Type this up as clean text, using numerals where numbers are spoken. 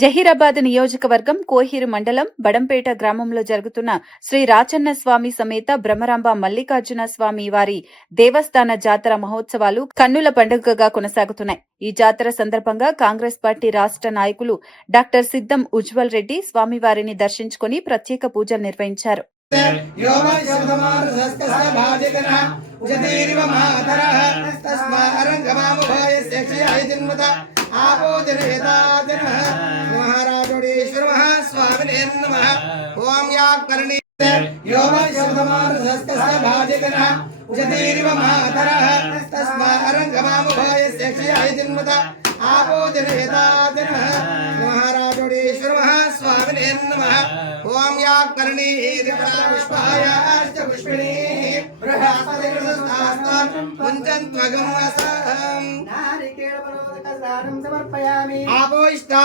జహీరాబాద్ నియోజకవర్గం కోహీరు మండలం బడంపేట గ్రామంలో జరుగుతున్న శ్రీ రాచన్న స్వామి సమేత బ్రహ్మరాంబ మల్లికార్జున స్వామి వారి దేవస్థాన జాతర మహోత్సవాలు కన్నుల పండుగగా కొనసాగుతున్నాయి. ఈ జాతర సందర్భంగా కాంగ్రెస్ పార్టీ రాష్ట్ర నాయకులు డాక్టర్ సిద్దం ఉజ్వల్ రెడ్డి స్వామివారిని దర్శించుకుని ప్రత్యేక పూజలు నిర్వహించారు. ओम या करणी योम शब्दमार्धस्तस्य भाजिकनः उजतीरिव मातरः तस्मा अरंगमामुभयस्य क्षयाय जन्मत आपो जनयताजनः महाराजोडीश्वरः स्वामिने नमः ओम या करणी पुष्पायाश्च पुष्पिणी बृहस्पतिर्दस्तास्तान् पुञ्चन्त्वगम् असम् नारिकेलपरोदकसारं समर्पयामि आपो इष्टाम